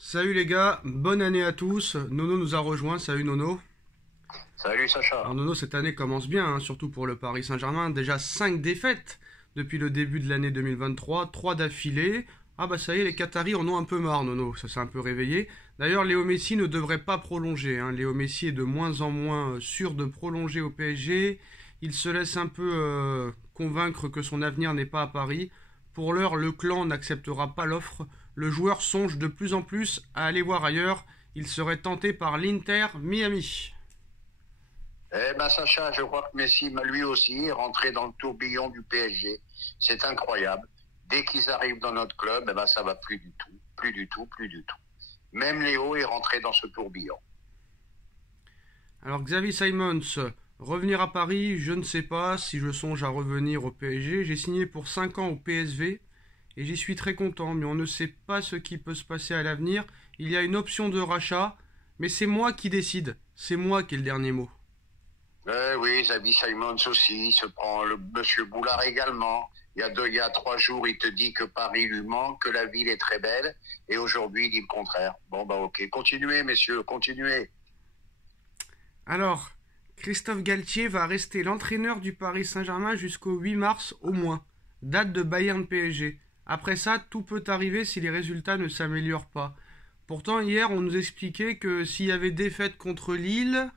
Salut les gars, bonne année à tous. Nono nous a rejoint. Salut Nono. Salut Alors Sacha. Nono, cette année commence bien, hein, surtout pour le Paris Saint-Germain. Déjà 5 défaites depuis le début de l'année 2023, 3 d'affilée. Ah bah ça y est, les Qataris en ont un peu marre, Nono, ça s'est un peu réveillé. D'ailleurs, Léo Messi ne devrait pas prolonger, hein. Léo Messi est de moins en moins sûr de prolonger au PSG. Il se laisse un peu convaincre que son avenir n'est pas à Paris. Pour l'heure, le clan n'acceptera pas l'offre. Le joueur songe de plus en plus à aller voir ailleurs. Il serait tenté par l'Inter Miami. Eh ben Sacha, je crois que Messi, lui aussi, est rentré dans le tourbillon du PSG. C'est incroyable. Dès qu'ils arrivent dans notre club, eh ben ça va plus du tout, plus du tout, plus du tout. Même Léo est rentré dans ce tourbillon. Alors Xavi Simons, revenir à Paris, je ne sais pas si je songe à revenir au PSG. J'ai signé pour 5 ans au PSV et j'y suis très content, mais on ne sait pas ce qui peut se passer à l'avenir. Il y a une option de rachat, mais c'est moi qui décide. C'est moi qui ai le dernier mot. Oui, Xavi Simons aussi, il se prend le monsieur Boulard également. Il y a 3 jours, il te dit que Paris lui manque, que la ville est très belle, et aujourd'hui, il dit le contraire. Bon, bah ok, continuez, messieurs, continuez. Alors, Christophe Galtier va rester l'entraîneur du Paris Saint-Germain jusqu'au 8 mars au moins, date de Bayern PSG. Après ça, tout peut arriver si les résultats ne s'améliorent pas. Pourtant, hier, on nous expliquait que s'il y avait défaite contre Lille,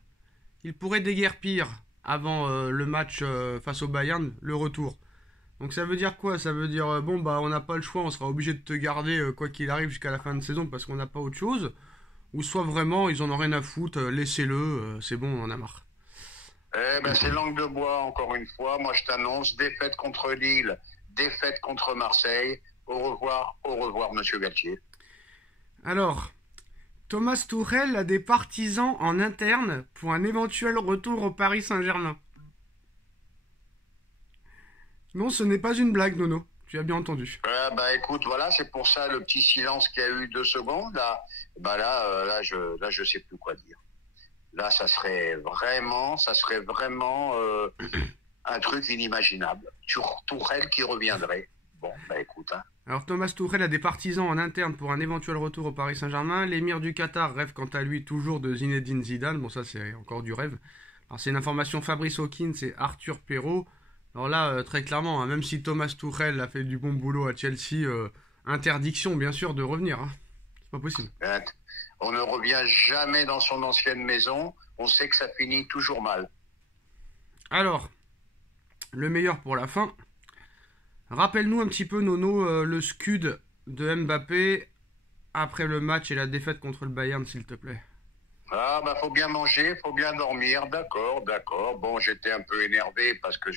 il pourrait déguerpir avant le match face au Bayern, le retour. Donc ça veut dire quoi? Ça veut dire bon bah on n'a pas le choix, on sera obligé de te garder quoi qu'il arrive jusqu'à la fin de saison parce qu'on n'a pas autre chose. Ou soit vraiment ils en ont rien à foutre, laissez-le, c'est bon, on en a marre. Eh ben, c'est langue de bois, encore une fois. Moi, je t'annonce, défaite contre Lille, défaite contre Marseille. Au revoir, monsieur Galtier. Alors, Thomas Tuchel a des partisans en interne pour un éventuel retour au Paris Saint-Germain. Non, ce n'est pas une blague, Nono. Tu as bien entendu. Bah, écoute, voilà, c'est pour ça le petit silence qu'il y a eu 2 secondes. Là, je sais plus quoi dire. Là, ça serait vraiment un truc inimaginable. Tourelle qui reviendrait. Bon, bah écoute, hein. Alors Thomas Tuchel a des partisans en interne pour un éventuel retour au Paris Saint-Germain. L'émir du Qatar rêve quant à lui toujours de Zinedine Zidane. Bon ça c'est encore du rêve. Alors c'est une information Fabrice Hawkins et Arthur Perrault. Alors là très clairement, hein, même si Thomas Tuchel a fait du bon boulot à Chelsea, interdiction bien sûr de revenir, hein. C'est pas possible. Hein, on ne revient jamais dans son ancienne maison. On sait que ça finit toujours mal. Alors, le meilleur pour la fin. Rappelle-nous un petit peu Nono le scud de Mbappé après le match et la défaite contre le Bayern s'il te plaît. Ah, bah, faut bien manger, faut bien dormir. D'accord, d'accord. Bon, j'étais un peu énervé parce que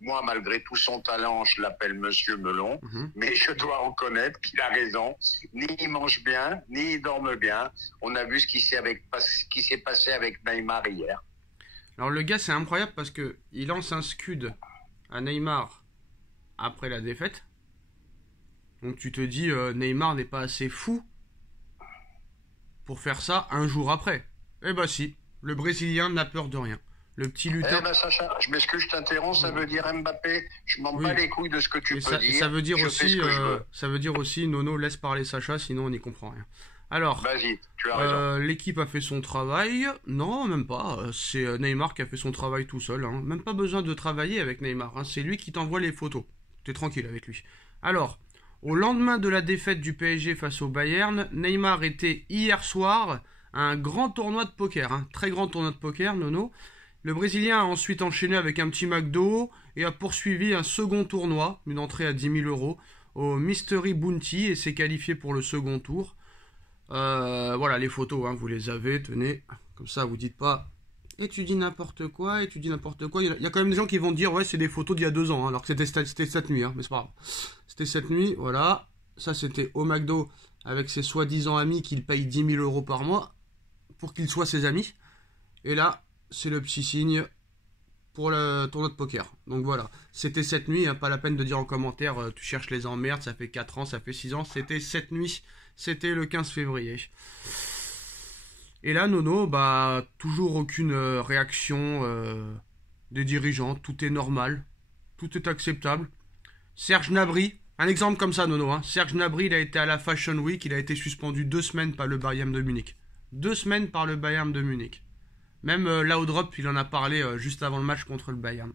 moi, malgré tout son talent, je l'appelle Monsieur Melon. Mhm. Mais je dois reconnaître qu'il a raison. Ni il mange bien, ni il dorme bien. On a vu ce qui s'est passé avec Neymar hier. Alors le gars c'est incroyable parce que il lance un scud à Neymar après la défaite. Donc tu te dis Neymar n'est pas assez fou pour faire ça un jour après. Eh bah si, le Brésilien n'a peur de rien. Le petit Eh lutin. ben, Sacha, je m'excuse, je t'interromps. Ça veut dire Mbappé. Je m'en bats Oui. les couilles de ce que tu Et peux ça dire. veut dire Je fais ce aussi, que je veux. Nono laisse parler Sacha, sinon on n'y comprend rien. Alors, Vas-y, tu as raison. l'équipe a fait son travail. Non, même pas. C'est Neymar qui a fait son travail tout seul, hein. Même pas besoin de travailler avec Neymar, hein. C'est lui qui t'envoie les photos. T'es tranquille avec lui. Alors, au lendemain de la défaite du PSG face au Bayern, Neymar était hier soir à un grand tournoi de poker, hein. Très grand tournoi de poker, Nono. Le Brésilien a ensuite enchaîné avec un petit McDo et a poursuivi un second tournoi, une entrée à 10 000 € au Mystery Bounty et s'est qualifié pour le second tour. Voilà les photos, hein, vous les avez, tenez, comme ça vous dites pas et tu dis n'importe quoi, et tu dis n'importe quoi. Il y a quand même des gens qui vont dire ouais c'est des photos d'il y a 2 ans, hein, alors que c'était cette nuit, hein, mais c'est pas grave. C'était cette nuit, voilà. Ça c'était au McDo avec ses soi-disant amis qu'il paye 10 000 € par mois pour qu'ils soient ses amis. Et là, c'est le petit signe pour le tournoi de poker. Donc voilà, c'était cette nuit, hein, pas la peine de dire en commentaire tu cherches les emmerdes, ça fait 4 ans, ça fait 6 ans, c'était cette nuit, c'était le 15 février. Et là, Nono, bah, toujours aucune réaction des dirigeants, tout est normal, tout est acceptable. Serge Nabry, Un exemple comme ça, Nono. Hein. Serge Gnabry, il a été à la Fashion Week, il a été suspendu 2 semaines par le Bayern de Munich. 2 semaines par le Bayern de Munich. Même Laudrup, il en a parlé juste avant le match contre le Bayern.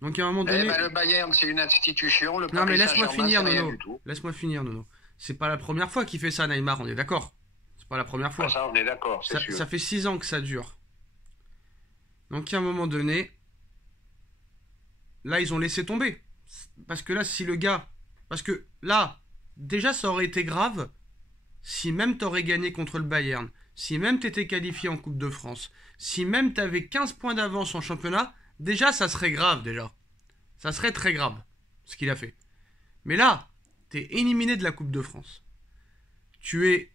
Donc à un moment donné... le Bayern, c'est une institution. Le non, Paris mais laisse-moi finir, rien Nono. du tout. Laisse-moi finir, Nono. C'est pas la première fois qu'il fait ça, Neymar, on est d'accord. C'est pas la première fois. Ça, on est d'accord, c'est sûr. Ça fait 6 ans que ça dure. Donc à un moment donné, là, ils ont laissé tomber. Parce que là, si le gars... Parce que là, déjà, ça aurait été grave si même t'aurais gagné contre le Bayern, si même t'étais qualifié en Coupe de France, si même t'avais 15 points d'avance en championnat, déjà, ça serait grave, déjà. Ça serait très grave, ce qu'il a fait. Mais là, t'es éliminé de la Coupe de France. Tu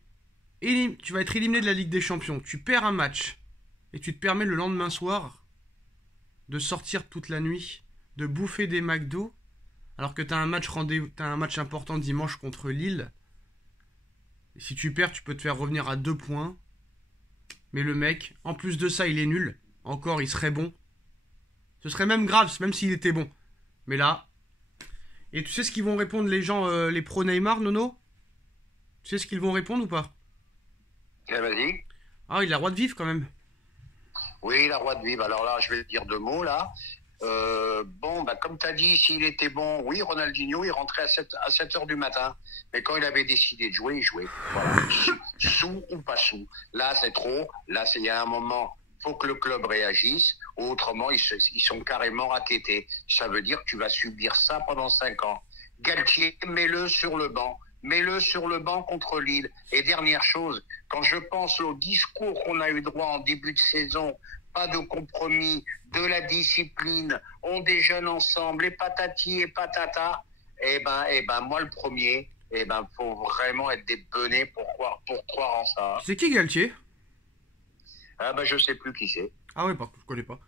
vas être éliminé de la Ligue des Champions. Tu perds un match. Et tu te permets le lendemain soir de sortir toute la nuit, de bouffer des McDo, alors que t'as un match important dimanche contre Lille. Et si tu perds, tu peux te faire revenir à 2 points. Mais le mec, en plus de ça, il est nul. Encore, il serait bon. Ce serait même grave, même s'il était bon. Mais là... Et tu sais ce qu'ils vont répondre les gens, les pro Neymar, Nono? Tu sais ce qu'ils vont répondre ou pas? Vas-y. Ah, il a le droit de vivre quand même. Oui, la roi de vivre. Alors là, je vais te dire 2 mots, là. Comme tu as dit, s'il était bon, oui, Ronaldinho, il rentrait à 7 heures du matin. Mais quand il avait décidé de jouer, il jouait. Voilà. Sous ou pas sous. Là, c'est trop. Là, il y a un moment, faut que le club réagisse. Autrement, ils sont carrément raquettés. Ça veut dire que tu vas subir ça pendant 5 ans. Galtier, mets-le sur le banc. Mets-le sur le banc contre Lille. Et dernière chose, quand je pense au discours qu'on a eu droit en début de saison, pas de compromis, de la discipline, on déjeune ensemble, et patati et patata, moi le premier, faut vraiment être des benets pour croire en ça. C'est qui Galtier? Je sais plus qui c'est. Ah ouais, je connais pas.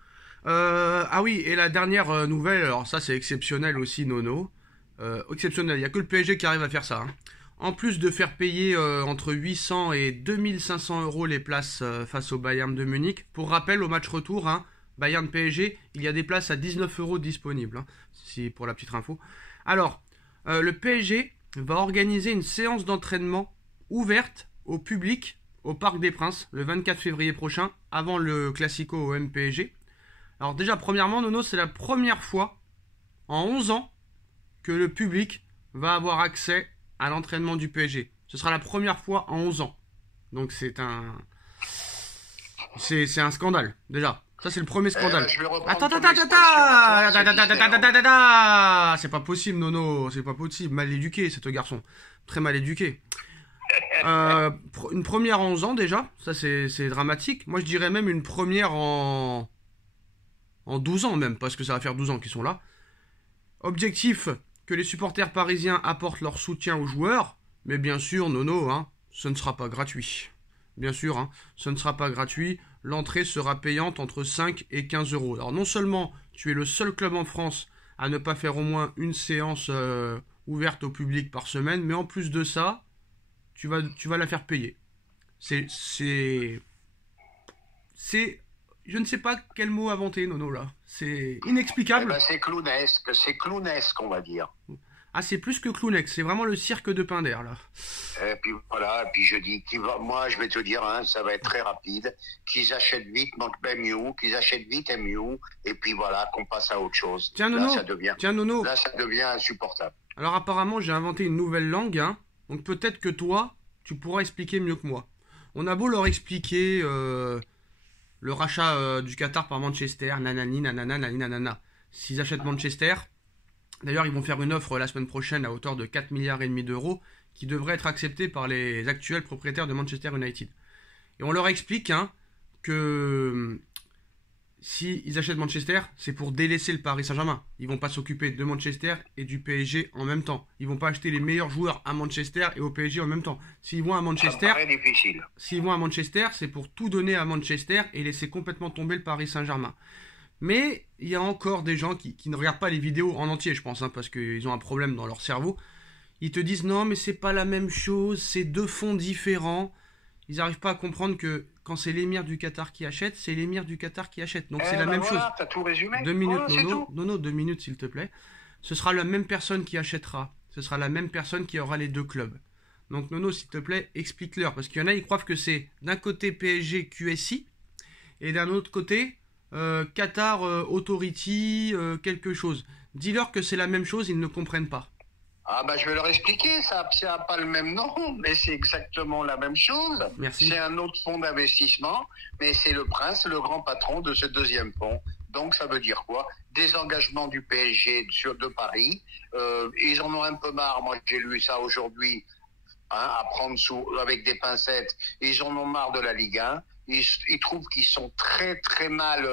Ah oui, et la dernière nouvelle, alors ça c'est exceptionnel aussi, Nono. Exceptionnel, il n'y a que le PSG qui arrive à faire ça. Hein. En plus de faire payer entre 800 et 2500 euros les places face au Bayern de Munich, pour rappel, au match retour, hein, Bayern-PSG, il y a des places à 19 euros disponibles, hein, si pour la petite info. Alors, le PSG va organiser une séance d'entraînement ouverte au public au Parc des Princes le 24 février prochain, avant le Classico au MPSG. Alors déjà, premièrement, Nono, c'est la première fois en 11 ans que le public va avoir accès à l'entraînement du PSG. Ce sera la première fois en 11 ans. Donc c'est un scandale, déjà. Ça, c'est le premier scandale. Attends. C'est pas possible, Nono. C'est pas possible. Mal éduqué, ce garçon. Très mal éduqué. Une première en 11 ans, déjà. Ça, c'est dramatique. Moi, je dirais même une première en 12 ans, même. Parce que ça va faire 12 ans qu'ils sont là. Objectif, que les supporters parisiens apportent leur soutien aux joueurs. Mais bien sûr, Nono, hein, ce ne sera pas gratuit. Bien sûr, hein, ce ne sera pas gratuit. L'entrée sera payante entre 5 et 15 euros. Alors non seulement tu es le seul club en France à ne pas faire au moins une séance ouverte au public par semaine, mais en plus de ça, tu vas la faire payer. C'est... Je ne sais pas quel mot inventer, Nono, là. C'est inexplicable. C'est clownesque, on va dire. Ah, c'est plus que clownesque, c'est vraiment le cirque de Pinder, là. Et puis voilà, et puis je dis, moi je vais te dire, hein, ça va être très rapide, qu'ils achètent vite Miu, qu'ils achètent vite Miu, et puis voilà, qu'on passe à autre chose. Tiens, Nono, là, ça devient insupportable. Alors apparemment, j'ai inventé une nouvelle langue, hein, donc peut-être que toi, tu pourras expliquer mieux que moi. On a beau leur expliquer le rachat du Qatar par Manchester, nanani, nanana, nanana. S'ils achètent Manchester... D'ailleurs, ils vont faire une offre la semaine prochaine à hauteur de 4,5 milliards d'euros qui devrait être acceptée par les actuels propriétaires de Manchester United. Et on leur explique que si ils achètent Manchester, c'est pour délaisser le Paris Saint-Germain. Ils vont pas s'occuper de Manchester et du PSG en même temps. Ils vont pas acheter les meilleurs joueurs à Manchester et au PSG en même temps. S'ils vont à Manchester, c'est pour tout donner à Manchester et laisser complètement tomber le Paris Saint-Germain. Mais il y a encore des gens qui ne regardent pas les vidéos en entier, je pense, parce qu'ils ont un problème dans leur cerveau. Ils te disent non, mais c'est pas la même chose, c'est 2 fonds différents. Ils n'arrivent pas à comprendre que quand c'est l'émir du Qatar qui achète, c'est l'émir du Qatar qui achète. Donc c'est la même chose. T'as tout résumé. 2 minutes, Nono, 2 minutes s'il te plaît. ce sera la même personne qui achètera. Ce sera la même personne qui aura les deux clubs. Donc Nono, s'il te plaît, explique-leur. Parce qu'il y en a, ils croient que c'est d'un côté PSG QSI et d'un autre côté Qatar Authority quelque chose. Dis-leur que c'est la même chose, ils ne comprennent pas. Ah bah je vais leur expliquer, ça n'a pas le même nom, mais c'est exactement la même chose. Merci. C'est un autre fonds d'investissement, mais c'est le prince, le grand patron de ce deuxième fonds. Donc ça veut dire quoi? Désengagement du PSG de Paris. Ils en ont un peu marre, moi j'ai lu ça aujourd'hui, hein, à prendre avec des pincettes. Ils en ont marre de la Ligue 1. Ils trouvent qu'ils sont très très mal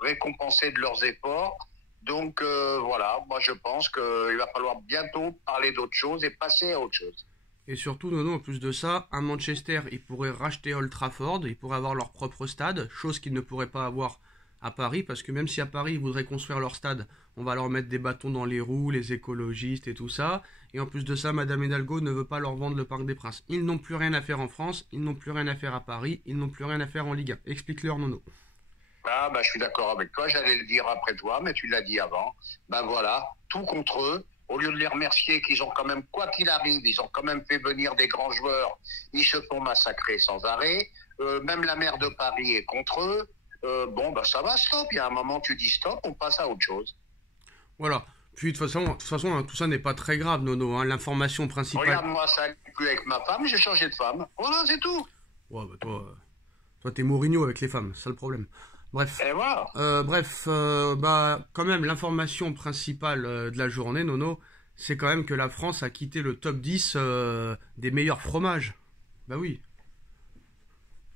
récompensés de leurs efforts. Donc voilà, moi je pense qu'il va falloir bientôt parler d'autre chose et passer à autre chose. Et surtout, Nono, en plus de ça, à Manchester, ils pourraient racheter Old Trafford, ils pourraient avoir leur propre stade, chose qu'ils ne pourraient pas avoir à Paris, parce que même si à Paris ils voudraient construire leur stade, on va leur mettre des bâtons dans les roues, les écologistes et tout ça. Et en plus de ça, Madame Hidalgo ne veut pas leur vendre le Parc des Princes. Ils n'ont plus rien à faire en France, ils n'ont plus rien à faire à Paris, ils n'ont plus rien à faire en Ligue 1. Explique-leur, Nono. Ah bah je suis d'accord avec toi, j'allais le dire après toi, mais tu l'as dit avant. Ben voilà, tout contre eux. Au lieu de les remercier qu'ils ont quand même, quoi qu'il arrive, ils ont quand même fait venir des grands joueurs, ils se font massacrer sans arrêt. Même la maire de Paris est contre eux. Bon bah ça va, stop. Il y a un moment tu dis stop, on passe à autre chose. Voilà. Puis de toute façon hein, tout ça n'est pas très grave, Nono. Hein. L'information principale... Regarde-moi ça, plus avec ma femme, j'ai changé de femme. Voilà, c'est tout. Ouais, bah toi t'es Mourinho avec les femmes, c'est ça le problème. Bref. Et voilà. Bah, quand même, l'information principale de la journée, Nono, c'est quand même que la France a quitté le top 10 des meilleurs fromages. Bah oui.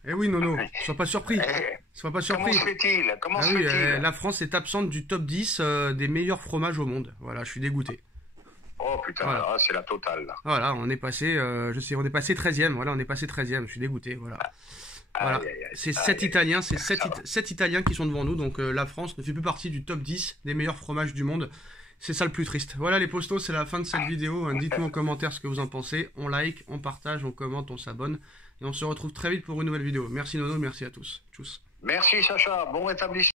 Eh oui, Nono, sois pas surpris. Sois pas surpris. Comment se fait-il? Comment se oui, fait-il? la France est absente du top 10 des meilleurs fromages au monde. Voilà, je suis dégoûté. Oh putain, Voilà. là, c'est la totale. Là. Voilà, on est passé, on est passé 13e. Voilà, on est passé 13e. Je suis dégoûté. Voilà. Voilà. C'est 7 Italiens, c'est 7 Italiens qui sont devant nous, donc la France ne fait plus partie du top 10 des meilleurs fromages du monde. C'est ça le plus triste. Voilà les postos, c'est la fin de cette vidéo. Dites-nous en commentaire ce que vous en pensez. On like, on partage, on commente, on s'abonne. Et on se retrouve très vite pour une nouvelle vidéo. Merci Nono, merci à tous. Tchuss. Merci Sacha, bon rétablissement.